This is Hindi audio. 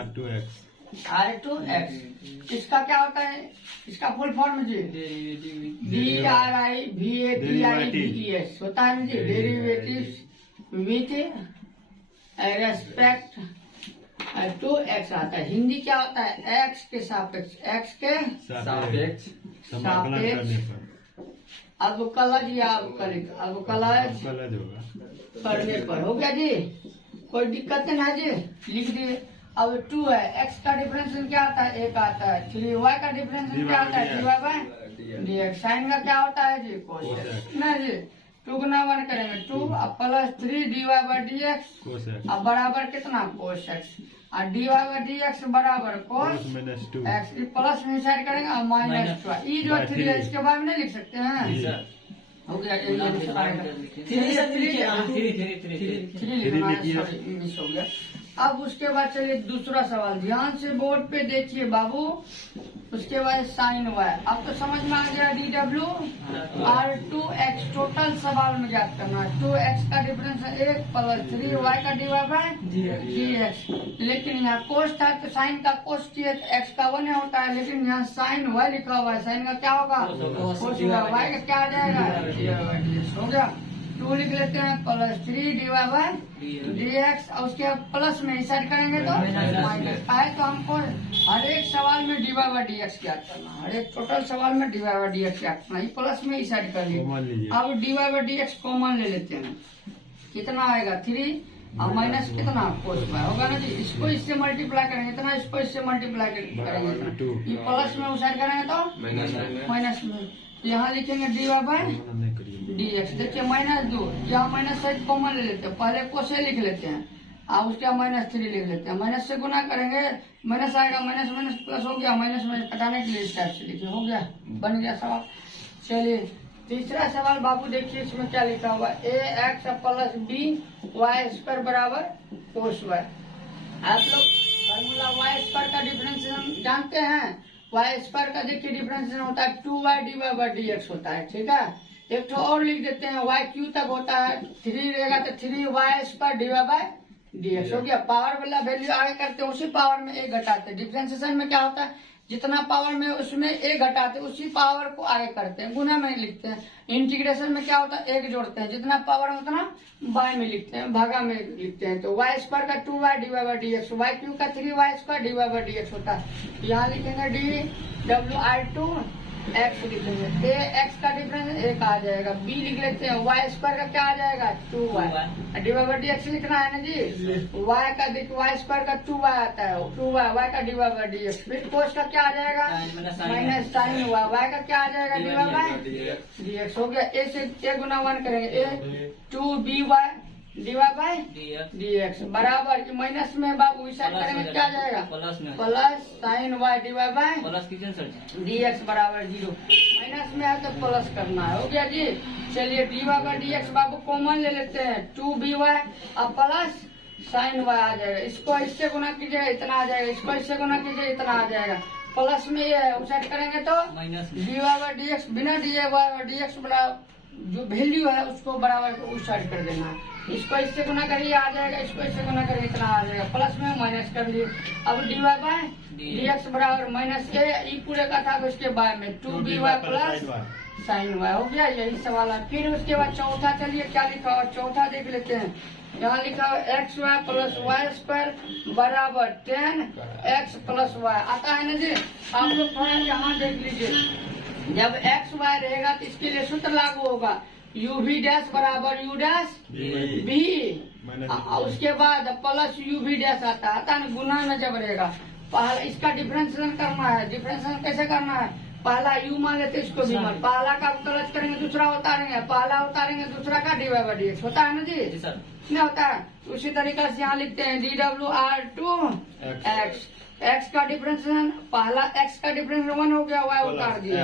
R2X। इसका क्या होता है, इसका फुल फॉर्म जी DRIVATIVES होता है जी, derivative with respect to x आता है। हिंदी क्या होता है, एक्स के सापेक्ष, एक्स के सापेक्ष अवकलज या अवकलित, अवकलज करने पर। हो गया जी, कोई दिक्कत नहीं है जी, लिख दिए। अब 2 है, x का डिफरेंशियल क्या आता है, 1 आता है। 3y का डिफरेंशियल क्या आता है, dy/dx। साइन का क्या होता है जी, कोसेक ना जी। 2 गुना 1 करेंगे 2 प्लस 3 dy/dx अब बराबर कितना, cos x। और dy/dx बराबर cos x। प्लस में साइड करेंगे और माइनस 2। ये जो 3 है इसके बारे में नहीं लिख सकते हैं। हो गया, मिस हो गया। अब उसके बाद चलिए दूसरा सवाल, ध्यान से बोर्ड पे देखिए बाबू। उसके बाद साइन वाई, अब तो समझ में आ गया। DW/R2X टोटल सवाल में ज्ञात करना है। 2x का डिफरेंस है 1 प्लस 3y का dy/dx। लेकिन यहाँ कोस था तो साइन का कोस किए तो x का 1 होता है, लेकिन यहाँ साइन y लिखा हुआ है, साइन का क्या होगा, कोस होगा। y का क्या आ जाएगा, dy/dx। हो गया, 2 लिख लेते हैं प्लस 3 dy/dx और उसके प्लस में साइड करेंगे तो माइनस आए। तो हमको हर एक सवाल में dy/dx ज्ञात करना, हर एक टोटल सवाल में dy/dx ज्ञात करना। ये प्लस में साइड कर लिए। अब dy/dx कॉमन ले लेते हैं, कितना आएगा 3 और माइनस कितना कोस y होगा ना जी। इसको इससे मल्टीप्लाई करेंगे इतना, इसको इससे मल्टीप्लाई करेंगे इतना। ये प्लस में साइड करेंगे तो माइनस में। यहाँ लिखेंगे dy/dx। देखिए -2, यहाँ माइनस साइड कॉमन ले लेते हैं, पहले को से लिख लेते हैं और उसके -3 लिख लेते हैं। माइनस से गुना करेंगे, माइनस आएगा, माइनस माइनस प्लस हो गया, माइनस में कटाने के लिए इस टाइप से लिखिए। हो गया, बन गया सवाल। चलिए तीसरा सवाल बाबू देखिए, इसमें क्या लिखा हुआ है, ax प्लस by² बराबर cos y। आप लोग फॉर्मूला y² का डिफरेंशिएशन जानते हैं। y² का देखिए डिफरेंशिएशन होता है 2y dy/dx होता है, ठीक है। एक तो और लिख देते हैं, y q तक होता है, 3 रहेगा तो 3y² dy/dx हो गया। पावर वाला वैल्यू आगे करते हैं, उसी पावर में 1 घटाते हैं। डिफरेंशिएशन में क्या होता है, जितना पावर में उसमें 1 घटाते हैं, उसी पावर को आगे करते हैं, गुना में लिखते हैं। इंटीग्रेशन में क्या होता है, 1 जोड़ते हैं, जितना पावर में उतना बाय में लिखते हैं, भागा में लिखते हैं। तो y² का 2y dy/dx, y क्यू का 3y² dy/dx होता है। यहाँ लिखेंगे DW/R2X लिखेंगे। ax का डिफरेंस 1 आ जाएगा, b लिख लेते हैं, y² का क्या आ जाएगा 2y, dy/dx लिखना है ना जी। y का देखिए y² का 2y आता है, 2y, y का dy/dx। फिर कोस का क्या आ जाएगा माइनस साइन y, y का क्या आ जाएगा dy/dx। हो गया, a से a गुना 1 करेंगे, a 2by dy/dx बराबर माइनस में बाबू इस साइड करेंगे क्या आ जाएगा प्लस साइन y dy/dx बराबर 0। माइनस में है तो प्लस करना है। हो गया जी। चलिए dy/dx बाबू कॉमन ले लेते हैं, 2by और प्लस साइन y आ जाएगा। इसको इससे गुना कीजिएगा इतना आ जाएगा, इसको इससे गुना कीजिए इतना आ जाएगा। प्लस में ये है, उस साइड करेंगे तो dy/dx, बिना dy/dx बराबर जो वैल्यू है उसको बराबर उस साइड कर देना है। इसको इससे गुना करिए आ जाएगा, इसको इससे गुना करिए इतना आ जाएगा, प्लस में माइनस कर लिए। अब dy/dx बराबर माइनस ए पूरे का था तो उसके बाद में 2by प्लस साइन y। हो गया, यही सवाल है। फिर उसके बाद चौथा, चलिए क्या लिखा हुआ चौथा देख लेते हैं। यहाँ लिखा हुआ xy प्लस y² बराबर 10x प्लस y आता है ना जी। आप लोग थोड़ा यहाँ देख लीजिए, जब xy रहेगा तो इसके लिए सूत्र लागू होगा, u_v' बराबर u'(b), उसके बाद प्लस u_v' आता है ना, गुना में जब रहेगा। पहला इसका डिफरेंशिएशन करना है। डिफरेंशिएशन कैसे करना है, पहला u मान लेते इसको भी मान, पहला का गलत करेंगे दूसरा उतारेंगे, पहला उतारेंगे दूसरा का dy/dx होता है ना जी, नहीं होता है। उसी तरीके से यहाँ लिखते हैं DW/R2X। x का डिफरेंशिएशन, पहला x का डिफरेंशिएशन 1 हो गया, y उतार दिया।